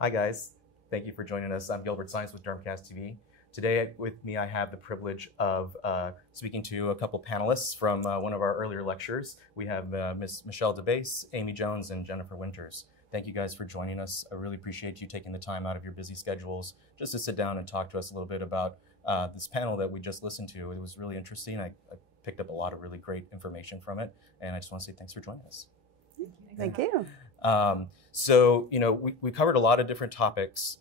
Hi guys, thank you for joining us. I'm Gilbert Saenz with Dermcast TV. Today with me I have the privilege of speaking to a couple panelists from one of our earlier lectures. We have Ms. Michelle DiBaise, Amy Jones, and Jennifer Winters. Thank you guys for joining us. I really appreciate you taking the time out of your busy schedules just to sit down and talk to us a little bit about this panel that we just listened to. It was really interesting. I picked up a lot of really great information from it, and I just want to say thanks for joining us. Thank you. So, you know, we covered a lot of different topics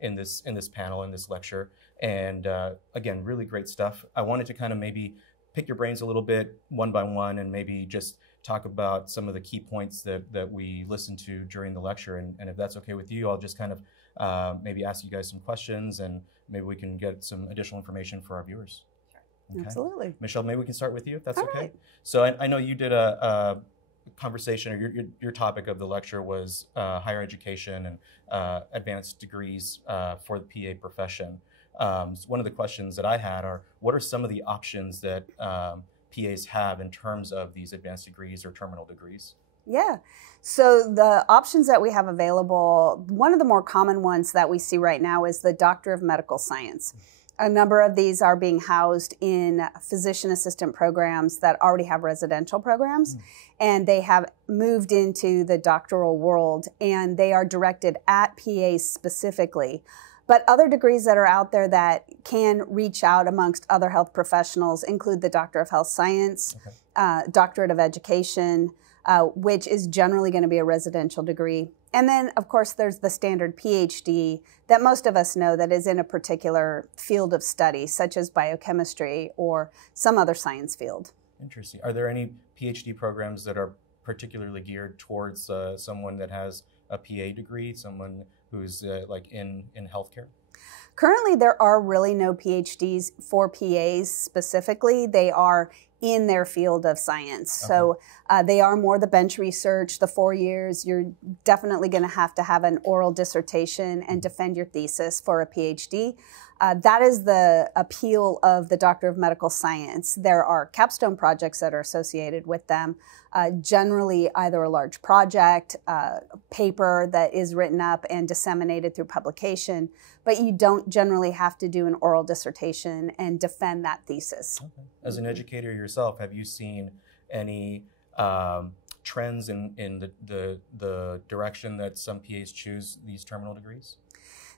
in this panel, in this lecture, and again, really great stuff. I wanted to kind of maybe pick your brains a little bit one by one and maybe just talk about some of the key points that we listened to during the lecture. And if that's okay with you, I'll just kind of maybe ask you guys some questions and maybe we can get some additional information for our viewers. Sure. Okay. Absolutely. Michelle, maybe we can start with you if that's All okay. Right. So I know you did a conversation, or your topic of the lecture was higher education and advanced degrees for the PA profession. So one of the questions that I had are, what are some of the options that PAs have in terms of these advanced degrees or terminal degrees? Yeah. So the options that we have available, one of the more common ones that we see right now is the Doctor of Medical Science. A number of these are being housed in physician assistant programs that already have residential programs, and they have moved into the doctoral world, and they are directed at PAs specifically. But other degrees that are out there that can reach out amongst other health professionals include the Doctor of Health Science, Doctorate of Education, which is generally going to be a residential degree. And then, of course, there's the standard PhD that most of us know that is in a particular field of study, such as biochemistry or some other science field. Interesting. Are there any PhD programs that are particularly geared towards someone that has a PA degree, someone who's like in healthcare? Currently, there are really no PhDs for PAs specifically. They are in their field of science. Okay. So they are more the bench research, the 4 years. You're definitely going to have an oral dissertation and defend your thesis for a PhD. That is the appeal of the Doctor of Medical Science. There are capstone projects that are associated with them, generally either a large project, paper that is written up and disseminated through publication, but you don't generally have to do an oral dissertation and defend that thesis. Okay. As an educator yourself, have you seen any trends in the direction that some PAs choose these terminal degrees?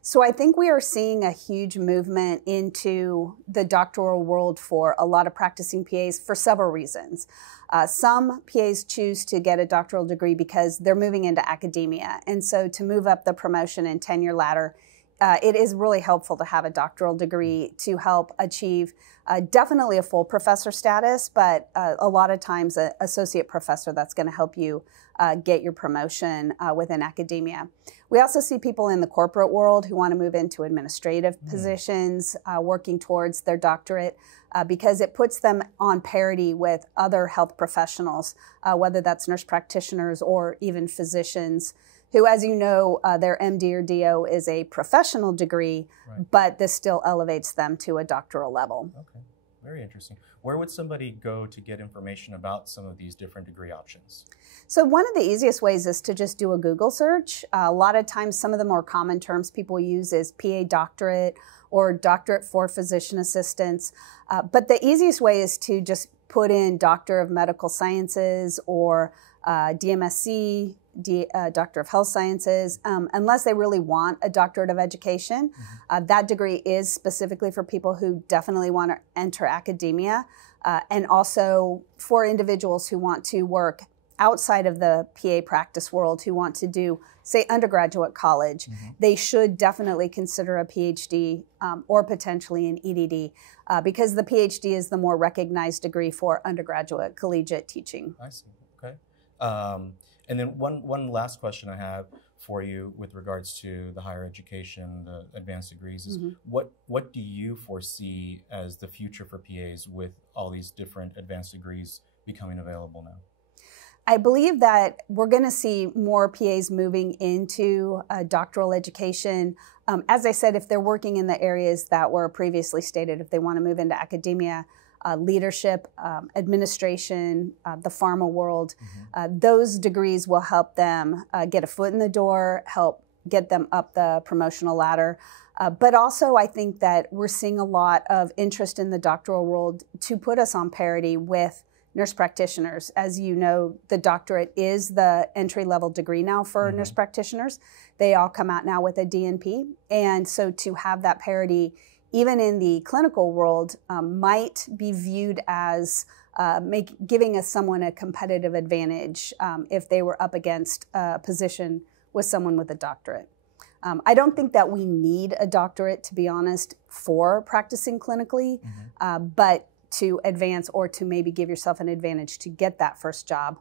So I think we are seeing a huge movement into the doctoral world for a lot of practicing PAs for several reasons. Some PAs choose to get a doctoral degree because they're moving into academia. And so to move up the promotion and tenure ladder, it is really helpful to have a doctoral degree to help achieve definitely a full professor status, but a lot of times an associate professor that's going to help you get your promotion within academia. We also see people in the corporate world who want to move into administrative positions, working towards their doctorate, because it puts them on parity with other health professionals, whether that's nurse practitioners or even physicians, who, as you know, their MD or DO is a professional degree, right, but this still elevates them to a doctoral level. Okay, very interesting. Where would somebody go to get information about some of these different degree options? So one of the easiest ways is to just do a Google search. A lot of times, some of the more common terms people use is PA doctorate or doctorate for physician assistants. But the easiest way is to just put in Doctor of Medical Sciences or DMSc, Doctor of Health Sciences, unless they really want a Doctorate of Education. That degree is specifically for people who definitely want to enter academia, and also for individuals who want to work outside of the PA practice world, who want to do, say, undergraduate college. They should definitely consider a PhD or potentially an EDD, because the PhD is the more recognized degree for undergraduate collegiate teaching. I see. Okay. And then one last question I have for you with regards to the higher education, the advanced degrees, is what do you foresee as the future for PAs with all these different advanced degrees becoming available now? I believe that we're going to see more PAs moving into doctoral education. As I said, if they're working in the areas that were previously stated, if they want to move into academia, leadership, administration, the pharma world, those degrees will help them get a foot in the door, help get them up the promotional ladder. But also, I think that we're seeing a lot of interest in the doctoral world to put us on parity with nurse practitioners. As you know, the doctorate is the entry-level degree now for nurse practitioners. They all come out now with a DNP. And so to have that parity, even in the clinical world, might be viewed as giving someone a competitive advantage if they were up against a position with someone with a doctorate. I don't think that we need a doctorate, to be honest, for practicing clinically, but to advance or to maybe give yourself an advantage to get that first job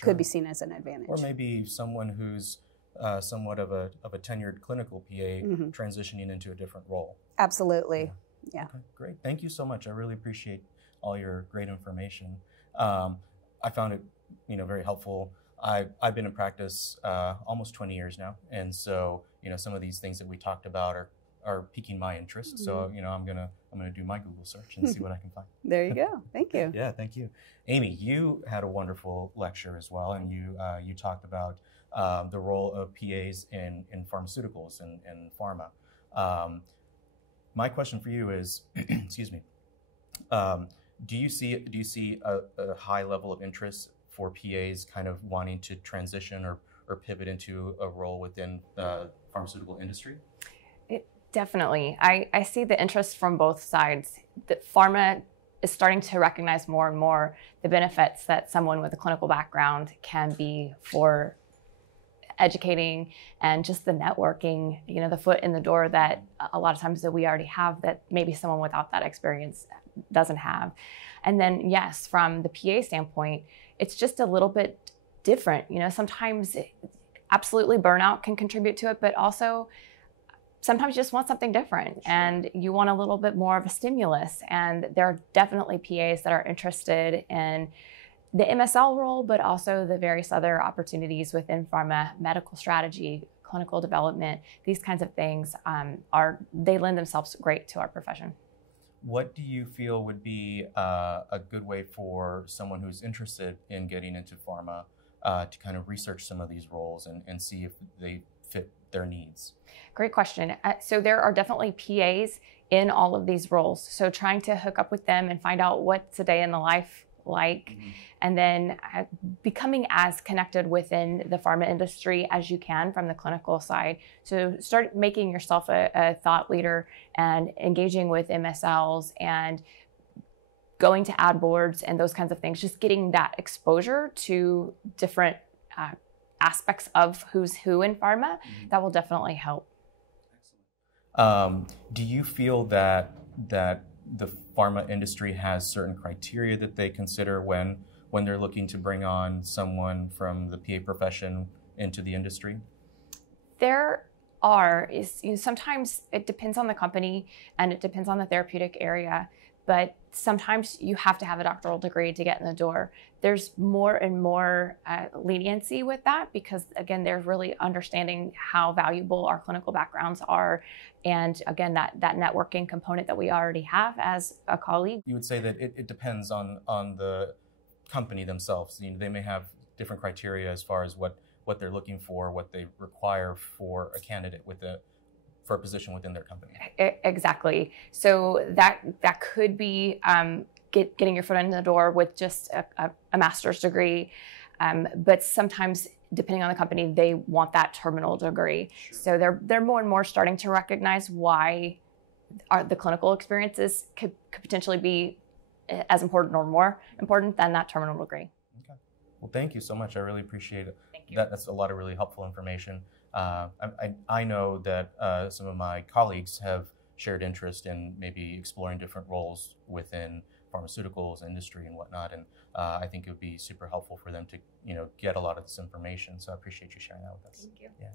could be seen as an advantage. Or maybe someone who's somewhat of a tenured clinical PA transitioning into a different role. Absolutely. Yeah. Okay, great. Thank you so much. I really appreciate all your great information. I found it, very helpful. I've been in practice almost 20 years now, and so some of these things that we talked about are piquing my interest. So I'm gonna do my Google search and see what I can find. There you go. Thank you. Yeah, thank you, Amy. You had a wonderful lecture as well, and you talked about the role of PAs in pharmaceuticals and pharma. My question for you is, excuse me, do you see a high level of interest for PAs kind of wanting to transition or pivot into a role within the pharmaceutical industry? Definitely. I see the interest from both sides. That pharma is starting to recognize more and more the benefits that someone with a clinical background can be for educating and just the networking, the foot in the door that a lot of times that we already have that maybe someone without that experience doesn't have. And then, yes, from the PA standpoint, it's just a little bit different. Sometimes absolutely burnout can contribute to it, but also sometimes you just want something different and you want a little bit more of a stimulus. And there are definitely PAs that are interested in the MSL role, but also the various other opportunities within pharma, medical strategy, clinical development. These kinds of things they lend themselves great to our profession. What do you feel would be a good way for someone who's interested in getting into pharma to kind of research some of these roles and see if they fit their needs? Great question. So there are definitely PAs in all of these roles. So trying to hook up with them and find out what's a day in the life like, and then becoming as connected within the pharma industry as you can from the clinical side. So start making yourself a thought leader and engaging with MSLs and going to ad boards and those kinds of things, just getting that exposure to different aspects of who's who in pharma, that will definitely help. Excellent. Do you feel that the pharma industry has certain criteria that they consider when they're looking to bring on someone from the PA profession into the industry? There are. Sometimes it depends on the company and it depends on the therapeutic area, but sometimes you have to have a doctoral degree to get in the door. There's more and more leniency with that because, again, they're really understanding how valuable our clinical backgrounds are. And again, that networking component that we already have as a colleague. You would say that it depends on the company themselves. They may have different criteria as far as what they're looking for, what they require for a candidate for a position within their company. Exactly. So that could be getting your foot in the door with just a master's degree. But sometimes, depending on the company, they want that terminal degree. Sure. So they're more and more starting to recognize why the clinical experiences could potentially be as important or more important than that terminal degree. Okay. Well, thank you so much. I really appreciate it. Thank you. That's a lot of really helpful information. I know that some of my colleagues have shared interest in maybe exploring different roles within pharmaceuticals, industry, and whatnot, and I think it would be super helpful for them to get a lot of this information. So I appreciate you sharing that with us. Thank you. Yeah,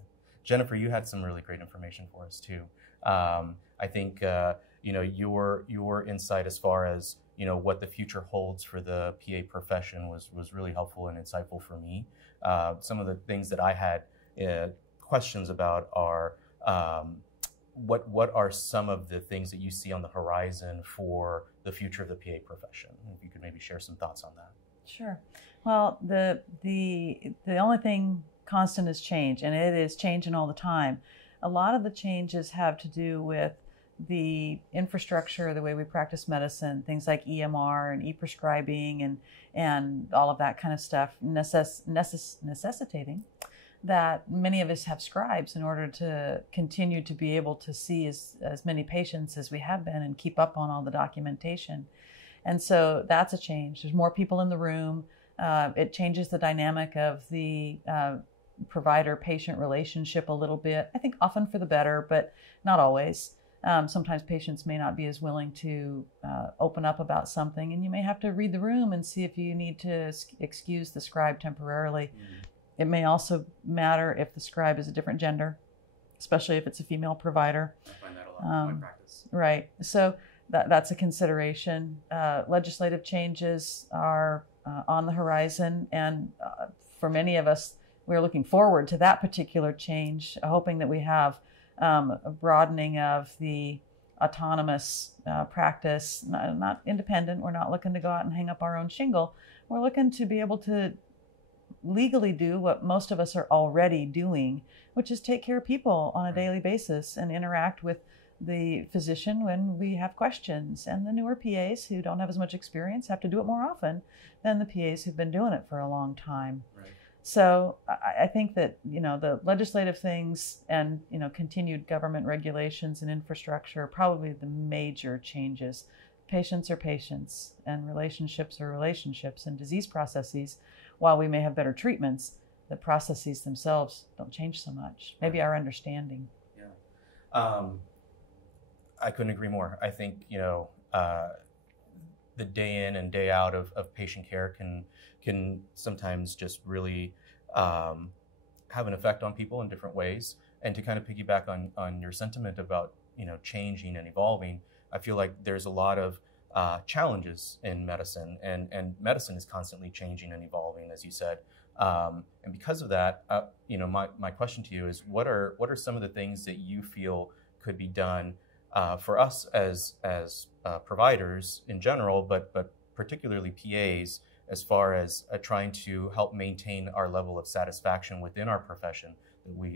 Jennifer, you had some really great information for us too. I think your insight as far as what the future holds for the PA profession was really helpful and insightful for me. Some of the things that I had questions about are what are some of the things that you see on the horizon for the future of the PA profession? If you could maybe share some thoughts on that. Sure. Well, the only thing constant is change, and it is changing all the time. A lot of the changes have to do with the infrastructure, the way we practice medicine, things like EMR and e-prescribing and all of that kind of stuff, necessitating that many of us have scribes in order to continue to be able to see as many patients as we have been and keep up on all the documentation. And so that's a change. There's more people in the room. It changes the dynamic of the provider-patient relationship a little bit. I think often for the better, but not always. Sometimes patients may not be as willing to open up about something, and you may have to read the room and see if you need to excuse the scribe temporarily. It may also matter if the scribe is a different gender, especially if it's a female provider. I find that a lot in my practice. Right. So that's a consideration. Legislative changes are on the horizon, and for many of us, we're looking forward to that particular change, hoping that we have a broadening of the autonomous practice, not independent. We're not looking to go out and hang up our own shingle. We're looking to be able to legally do what most of us are already doing, which is take care of people on a daily basis and interact with the physician when we have questions. And the newer PAs who don't have as much experience have to do it more often than the PAs who've been doing it for a long time. Right. So I think that, the legislative things and, continued government regulations and infrastructure are probably the major changes. Patients are patients, and relationships are relationships, and disease processes, while we may have better treatments, the processes themselves don't change so much. Maybe our understanding. Yeah. I couldn't agree more. I think, the day in and day out of patient care can sometimes just really have an effect on people in different ways. And to kind of piggyback on your sentiment about, changing and evolving, I feel like there's a lot of challenges in medicine, and medicine is constantly changing and evolving, as you said. And because of that, my question to you is, what are some of the things that you feel could be done for us as providers in general, but particularly PAs, as far as trying to help maintain our level of satisfaction within our profession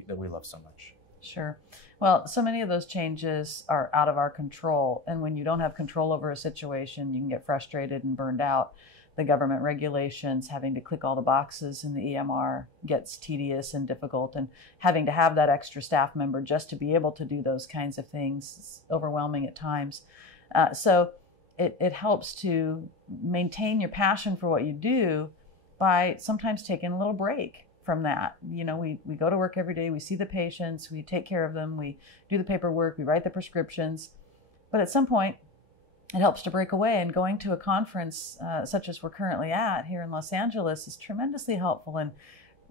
that we love so much? Sure. Well, so many of those changes are out of our control. And when you don't have control over a situation, you can get frustrated and burned out. The government regulations, having to click all the boxes in the EMR gets tedious and difficult. And having to have that extra staff member just to be able to do those kinds of things is overwhelming at times. So it helps to maintain your passion for what you do by sometimes taking a little break from that. We go to work every day, we see the patients, we take care of them, we do the paperwork, we write the prescriptions. But at some point, it helps to break away, and going to a conference such as we're currently at here in Los Angeles is tremendously helpful, and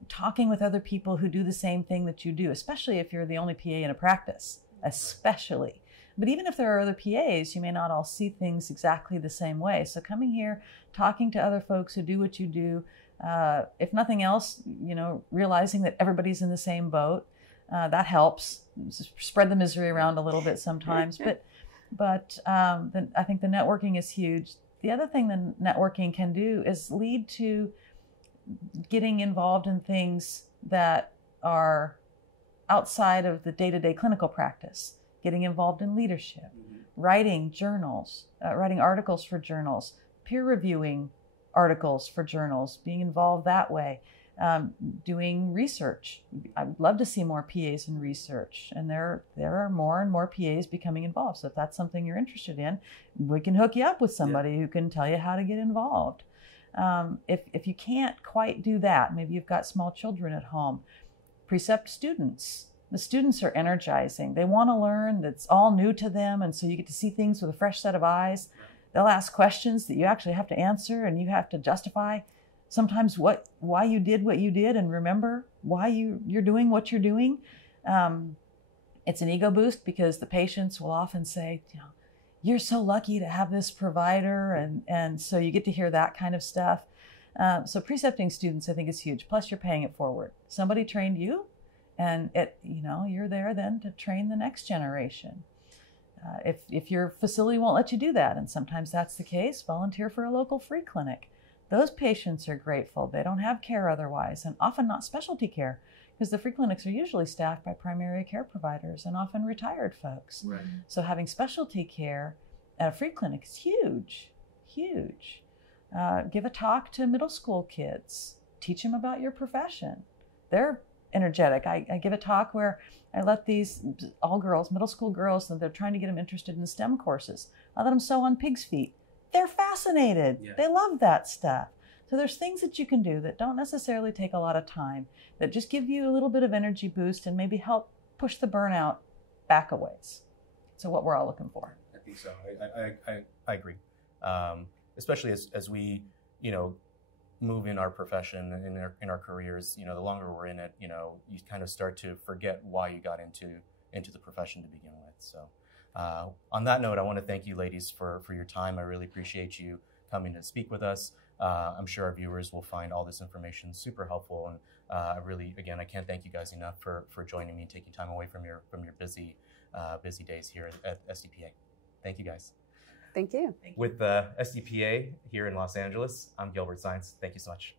talking with other people who do the same thing that you do, especially if you're the only PA in a practice, especially. But even if there are other PAs, you may not all see things exactly the same way. So coming here, talking to other folks who do what you do, if nothing else, realizing that everybody's in the same boat, that helps spread the misery around a little bit sometimes. But then I think the networking is huge. The other thing the networking can do is lead to getting involved in things that are outside of the day-to-day clinical practice, getting involved in leadership, writing journals, writing articles for journals, peer reviewing articles for journals, being involved that way, doing research. I would love to see more PAs in research, and there are more and more PAs becoming involved. So if that's something you're interested in, we can hook you up with somebody who can tell you how to get involved. If you can't quite do that, maybe you've got small children at home, precept students. The students are energizing. They want to learn. That's all new to them, and so you get to see things with a fresh set of eyes. They'll ask questions that you actually have to answer, and you have to justify sometimes why you did what you did, and remember why you're doing what you're doing. It's an ego boost, because the patients will often say, you're so lucky to have this provider, and so you get to hear that kind of stuff. So precepting students, I think, is huge. Plus, you're paying it forward. Somebody trained you, and you're there then to train the next generation. If your facility won't let you do that, and sometimes that's the case, volunteer for a local free clinic. Those patients are grateful. They don't have care otherwise, and often not specialty care, because the free clinics are usually staffed by primary care providers and often retired folks. Right. So having specialty care at a free clinic is huge, huge. Give a talk to middle school kids. Teach them about your profession. They're energetic. I give a talk where I let these all girls, middle school girls, and they're trying to get them interested in STEM courses. I let them sew on pig's feet. They're fascinated. Yeah. They love that stuff. So there's things that you can do that don't necessarily take a lot of time, that just give you a little bit of energy boost and maybe help push the burnout back a ways. So what we're all looking for. I think so. I agree. Especially as we, move in our profession and in our careers, the longer we're in it, you kind of start to forget why you got into the profession to begin with. So on that note, I want to thank you ladies for your time. I really appreciate you coming to speak with us. I'm sure our viewers will find all this information super helpful. And I really, again, I can't thank you guys enough for joining me and taking time away from your busy days here at SDPA. Thank you guys. Thank you. With SDPA here in Los Angeles, I'm Gilbert Saenz. Thank you so much.